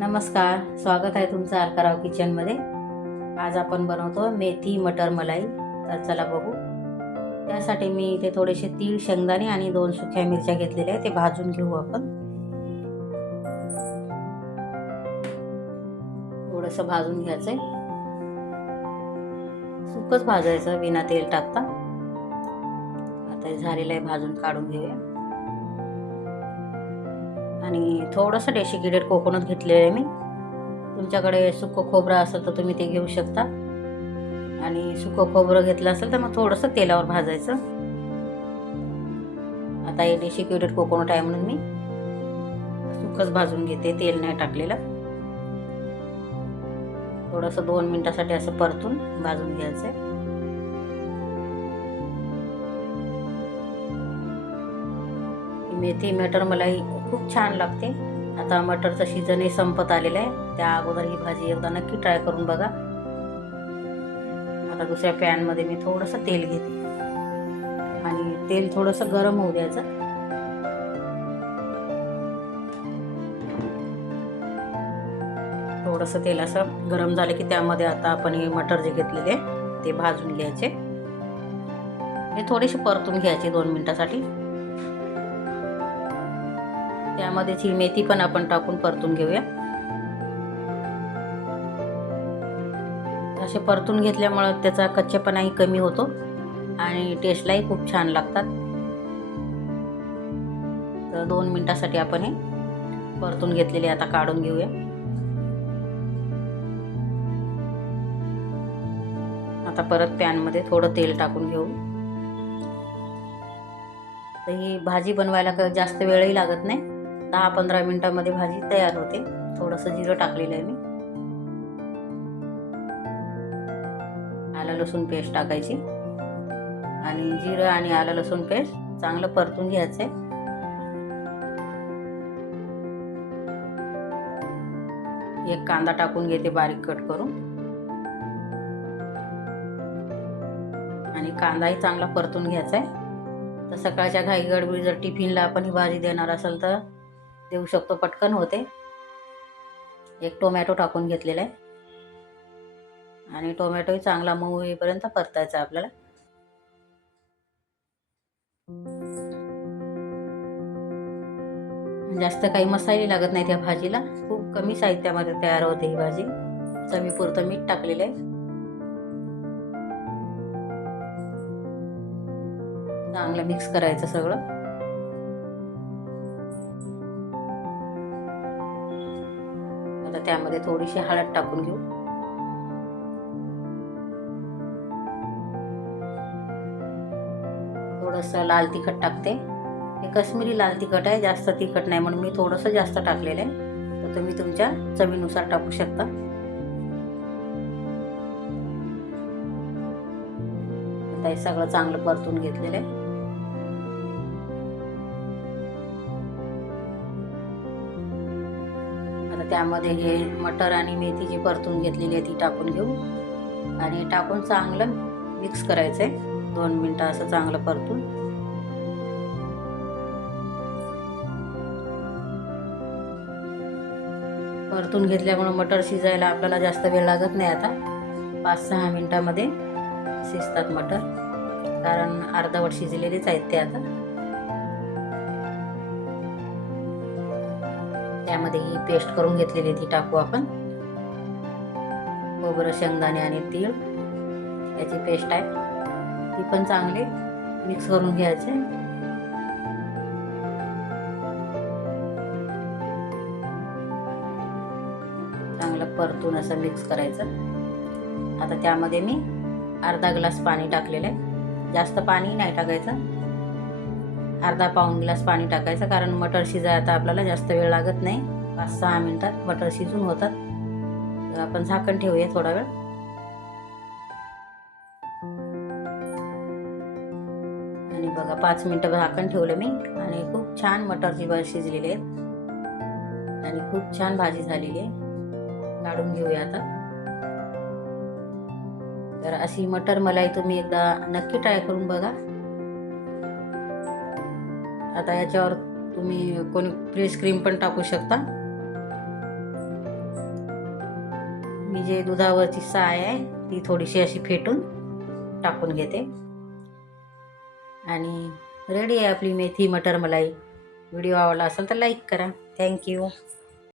नमस्कार, स्वागत आहे तुमचं अलकाराव किचनमध्ये. आज आपण बनवतो मेथी मटर मलाई. तर चला बघू. त्यासाठी मी इथे थोडेसे तीळ, शेंगदाणे आणि 2 सुक्या मिरच्या घेतलेल्या आहेत. ते भाजून घेऊ आपण. थोडंसं भाजून घ्यायचंय. सुकच भाजायचं, बिना तेल टाकता. आता हे झालेलं आहे, भाजून काढून घेऊया. आणि थोडंसं डेसिकेटेड कोकोनट घेतलेलं आहे मी. तुमच्याकडे सुकं खोबरं असेल तर तुम्ही ते घेऊ शकता, आणि सुकं खोबरं घेतलं असेल तर मग थोडंसं तेलावर भाजायचं. आता हे डेसिकेटेड कोकोनट आहे म्हणून मी सुकच भाजून घेते, तेल नाही टाकलेलं. थोडंसं 2 मिनिटासाठी असं परतून भाजून घ्यायचंय. मेथी मटर मलाई खूप छान लागते. आता मटरचं सीजनही संपत आलेलं आहे. त्या अगोदर ही भाजी एकदा नक्की ट्राय करून बघा. आता दुसऱ्या पॅनमध्ये मी थोडंसं तेल घेते आणि तेल थोडंसं गरम होऊ द्यायचं. थोडंसं तेल असं गरम झालं की त्यामध्ये आता आपण हे मटर जे घेतलेले ते भाजून घ्यायचे. हे थोडेसे परतून घ्यायचे 2 मिनिटासाठी. त्यामध्येच ही मेथी पण आपण टाकून परतून घेऊया. असे परतून घेतल्यामुळं त्याचा कच्चेपणाही कमी होतो आणि टेस्टलाही खूप छान लागतात. तर 2 मिनिटासाठी आपण हे परतून घेतलेले आता काढून घेऊया. आता परत पॅनमध्ये थोडं तेल टाकून घेऊ. तर ही भाजी बनवायला जास्त वेळही लागत नाही. 10-15 मिनिटांमध्ये भाजी तयार होते. थोडंसं जिरं टाकलेलं आहे मी. आलं लसूण पेस्ट टाकायची आणि जिरं आणि आलं लसूण पेस्ट चांगलं परतून घ्यायचंय. एक कांदा टाकून घेते बारीक कट करून, आणि कांदाही चांगला परतून घ्यायचा आहे. तर सकाळच्या घाई गडबडी जर टिफिनला आपण ही भाजी देणार असेल तर देऊ शकतो, पटकन होते. एक टोमॅटो टाकून घेतलेला आहे आणि टोमॅटोही चांगला मऊ होईपर्यंत परतायचा आपल्याला. जास्त काही मसाले लागत नाही त्या भाजीला. खूप कमी साहित्यामध्ये तयार होते ही भाजी. चवीपुरतं मीठ टाकलेलं आहे. चांगलं मिक्स करायचं सगळं. आता त्यामध्ये थोडीशी हळद टाकून घेऊ. थोडंसं लाल तिखट टाकते. हे काश्मीरी लाल तिखट आहे, जास्त तिखट नाही म्हणून मी थोडंसं जास्त टाकलेलं आहे. तर तुम्ही तुमच्या चवीनुसार टाकू शकता. आता हे सगळं चांगलं परतून घेतलेलं आहे. आता त्यामध्ये हे मटर आणि मेथी जी परतून घेतलेली आहे ती टाकून घेऊ आणि टाकून चांगलं मिक्स करायचंय 2 मिनिटं असं चांगलं परतून. परतून घेतल्यामुळे मटर शिजायला आपल्याला जास्त वेळ लागत नाही. आता 5-6 मिनिटांमध्ये शिजतात मटर, कारण अर्धवट शिजलेलेच आहेत ते. आता त्यामध्ये ही पेस्ट करून घेतलेली ती टाकू आपण. खोबरं, शेंगदाणे आणि तीळ याची पेस्ट आहे, ती पण चांगली मिक्स करून घ्यायचे. चांगलं परतून असं मिक्स करायचं. आता त्यामध्ये मी अर्धा ग्लास पाणी टाकलेलं आहे. जास्त पाणी नाही टाकायचं, अर्धा-पाऊण ग्लास पाणी टाकायचं, कारण मटर शिजायला आता आपल्याला जास्त वेळ लागत नाही. 5-6 मिनिटात मटर शिजून होतात. तर आपण झाकण ठेवूया थोडा वेळ. आणि बघा 5 मिनिटं झाकण ठेवलं मी आणि खूप छान मटरची भाजी शिजलेली आहे आणि खूप छान भाजी झालेली आहे. काढून घेऊया आता. तर अशी मटर मलाई तुम्ही एकदा नक्की ट्राय करून बघा. आता याच्यावर तुम्ही कोणी फ्रेश क्रीम पण टाकू शकता. मी जे दुधावरची साय आहे ती थोडीशी अशी फेटून टाकून घेते आणि रेडी आहे आपली मेथी मटर मलाई. व्हिडिओ आवडला असेल तर लाईक करा. थँक्यू.